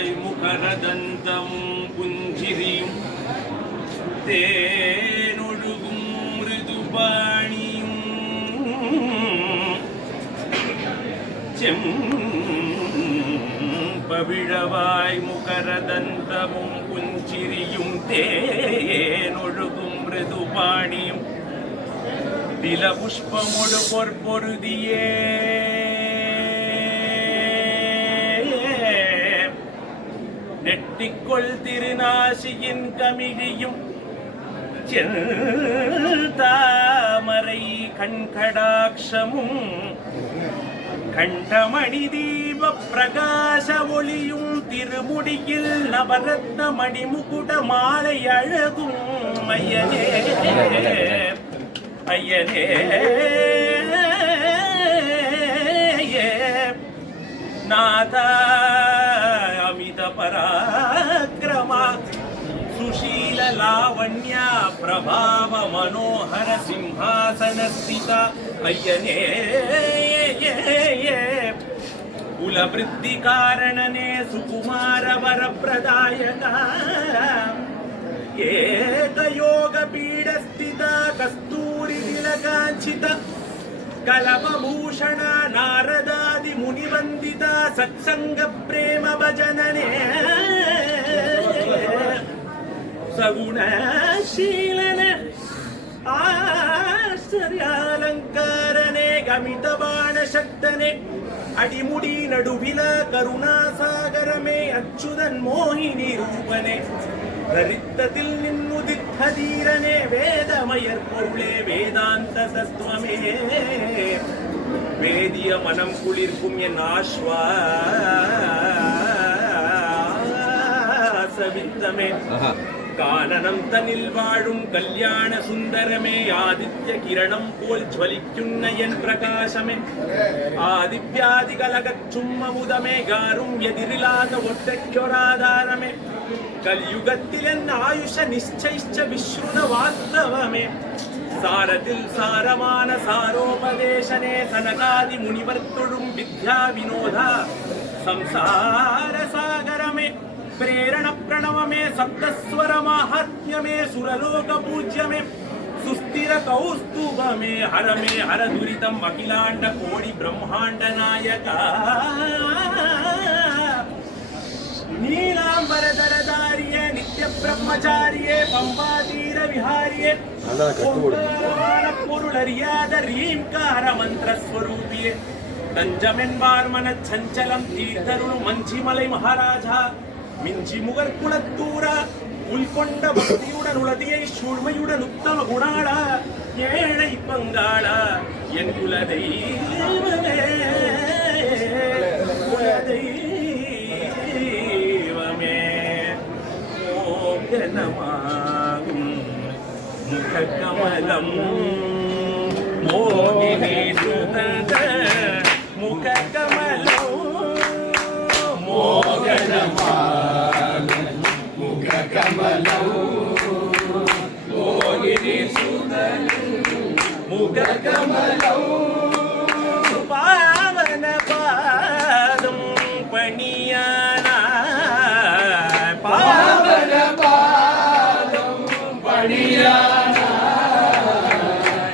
பிளவாய் முகரதந்தமும் புஞ்சிரியும் தேனொழுகும் மிருதுபாணியும் செம்பவிழவாய் முகரதந்தமும் புஞ்சிரியும் தேனொழுகும் மிருதுபாணியும் தில புஷ்பமொடு பொற்பொருதியே நெட்டிக்கொள் திருநாசியின் கமிழியும் தாமரை கண்கடாட்சமும் கண்டமணி தீப பிரகாச ஒளியும் திருமுடியில் நவரத்ன மணிமுகுட மாலை அழகும் ஐயனே ஐயனே நாதா அமித பராக்கிரமா சுஷீல லாவண்ய பிரபாவ மனோஹர சிம்ஹாசனஸ்திதா ஐயனே குலவೃದ್ಧಿ ಕಾರಣನೇ ಸುಕುಮಾರ ವರಪ್ರದಾಯಕ ಏಕಯೋಗ ಪೀಡಸ್ಥಿತ ಕಸ್ತೂರಿ ತಿಲಕಾಂಚಿತ ಕಲಭೂಷಣ ನಾರದಾದಿ ಮುನಿವಂದಿತ ಸತ್ಸಂಗ ಪ್ರೇಮ ಭಜನನೇ ಸಗುಣಶೀಲನ ಆಶ್ಚರ್ಯಾಲಂಕಾರನೆ ಗಮಿತ ಬಾಣ ಶಕ್ತನೆ அடிமுடி நடுவில கருணாசாகரமே அச்சுதன் மோகினி ரூபனே தரித்ததில் நின்னுதித்ததீரனே வேதமயர் பொருளே வேதாந்த தத்துவமே வேதிய மனம் குளிர்க்கும் என் ஆஸ்வாசவித்தமே கானனம் தனில் வாழும் கல்யாண சுந்தரமே ஆதித்ய கிரணம் போல் ஜ்வலிக்குன்ன என் பிரகாசமே ஆதித்யாதி கலகச் சும்மமுதமே காரும் எதிரிலாத ஒற்றைக்கொராதாரமே கலியுகத்தில் என் ஆயுஷ நிச்சயிச்ச விஸ்ருத வாஸ்தவமே சாரத்தில் சாரமான சாரோபதேசனே சனகாதி முனிவர் தொழும் வித்யா வினோதா சம்சார சாகரமே प्रेरण प्रणवमे सप्तस्वर माहात्म्यमे सुरलोक पूज्यमे सुस्थिर कौस्तुभमे हरमे हर दुरितम अखिलांड कोटि ब्रह्मांड नायका नीलांबर दरदारिये नित्य ब्रह्मचारिये पंबा तीर विहारिये पुरुलरियाद रींकार मंत्र स्वरूपिये तंजमेन्बार मन चंचलम तीर्थरुल मंचिमलै महाराजा மிஞ்சி முகர் குலத்தூரா உள்கொண்ட பக்தியுடன் உலதியை சூழ்மையுடன் உத்தம குணாளா ஏழை பங்காளா என் குலதெய்வமே குலதெய்வமே மோகனமாகும் முககமலம் மோகினி சுதந்த முககமலம் முககமலம் மோகினி சுதன் முககமலம் பாவன பாதம் பணியானா பாவன பாதம் பணியானா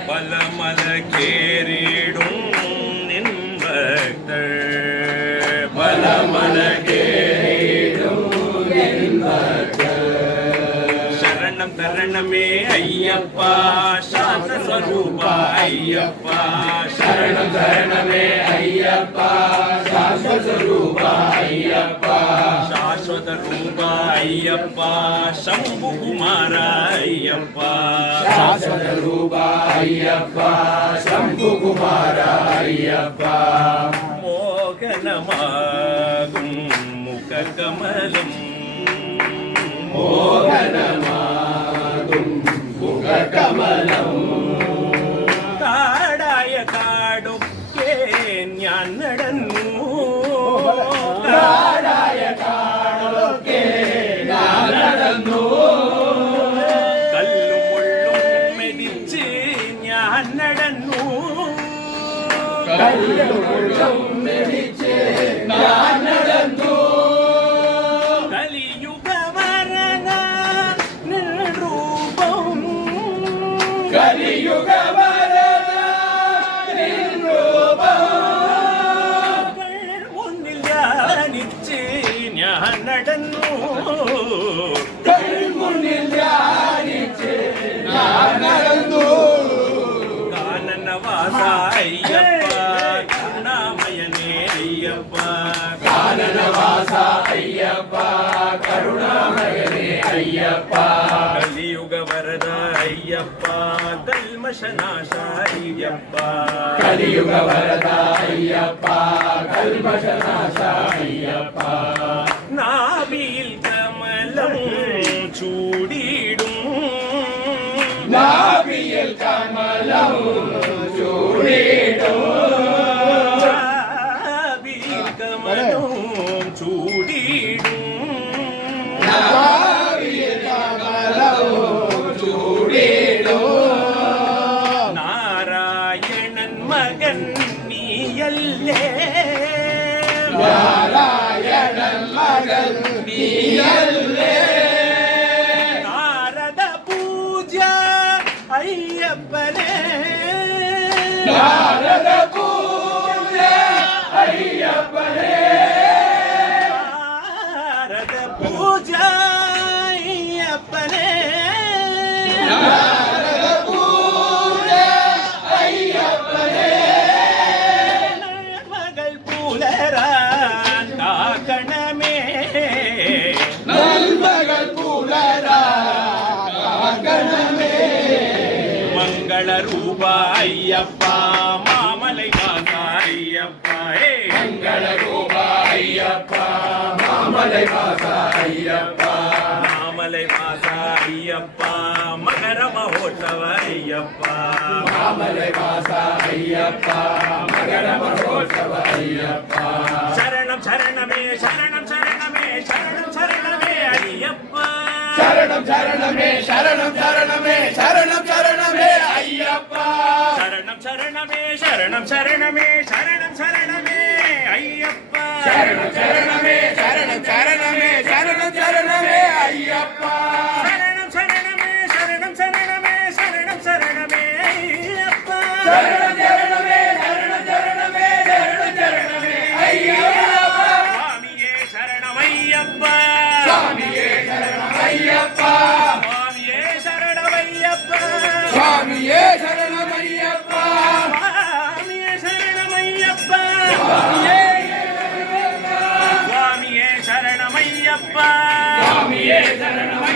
பலமல கேரிடும் நின் பக்தர் பலமல शरणमे अय्यप्पा शांत स्वरूपा अय्यप्पा शरणं शरणमे अय्यप्पा शाश्वत स्वरूपा अय्यप्पा शाश्वत रूपा अय्यप्पा शंभु कुमारा अय्यप्पा शाश्वत रूपा अय्यप्पा शंभु कुमारा अय्यप्पा मोगनमागुं मुखकमलं मोगनमागुं മുഖകമലം കാടായ കാടൊക്കെ ഞാൻ നടന്നു കാടായ കാടൊക്കെ ഞാൻ നടന്നു കല്ലും മുള്ളും മെതിച്ച് ഞാൻ നടന്നു കല്ലും മുള്ളും മെതിച്ച് ഞാൻ നടന്നു ஐயப்பா கலியுக வரத ஐயப்பா கல்மஷநாச ஐயப்பா கலியுக வரதா ஐயப்பா கல்மஷநாச ஐயப்பா நாபியில் கமலம் சூடிடும் நாபியில் கமலம் சூடிடும் நாபியில் கமலம் சூடிடும் நாபியில் கமலம் சூடிடும் நாராயணன் மகன் நீயல்லே நாராயணன் மகன் நீயல்லே நாரத பூஜா ஐயப்பனே நாரத பூஜை ஐயப்பனே நாரத பூஜா ஐயப்பனே நாரத பூஜை ஐயப்பனே மகள் புலரான் காக்கணமே நல்மகள் புலரா காகணமே மங்கள ரூபா ஐயப்பா மாமலை வாசா ஐயப்பா மங்கள ரூபா ஐயப்பா மாமலை வாசா ஐயப்பா மாமலை வாசா ஐயப்பா மகர மகோத்சவ ஐயப்பா மாமலை வாசா ஐயப்பா மகர மகோத்சவ ஐயப்பா சரணம் சரணமே சரணம் சரணமே சரணம் சரணமே ஐயப்பா சரணம் சரணமே சரணம் சரணமே சரணம் சரணமே ஐயப்பா சரணம் சரணமே சரணம் சரணமே சரணம் சரணமே ஐயப்பா சரணம் சரணமே சரணம் சரணமே சரணம் சரணமே ஐயப்பா சரணம் சரணமே சரணம் சரணமே சரணம் சரணமே ஐயப்பா சரணம் சரணமே சரணம் சரணமே சரணம் சரணமே ஐயப்பா சுவாமியே சரணம் ஐயப்பா சுவாமியே சரணம் ஐயப்பா சுவாமியே சரணம் ஐயப்பா சுவாமியே சரணம் ஐயப்பா சுவாமியே சரணம் ஐயப்பா சுவாமியே சுவாமியே சரணம் ஐயப்பா சுவாமியே சரணம்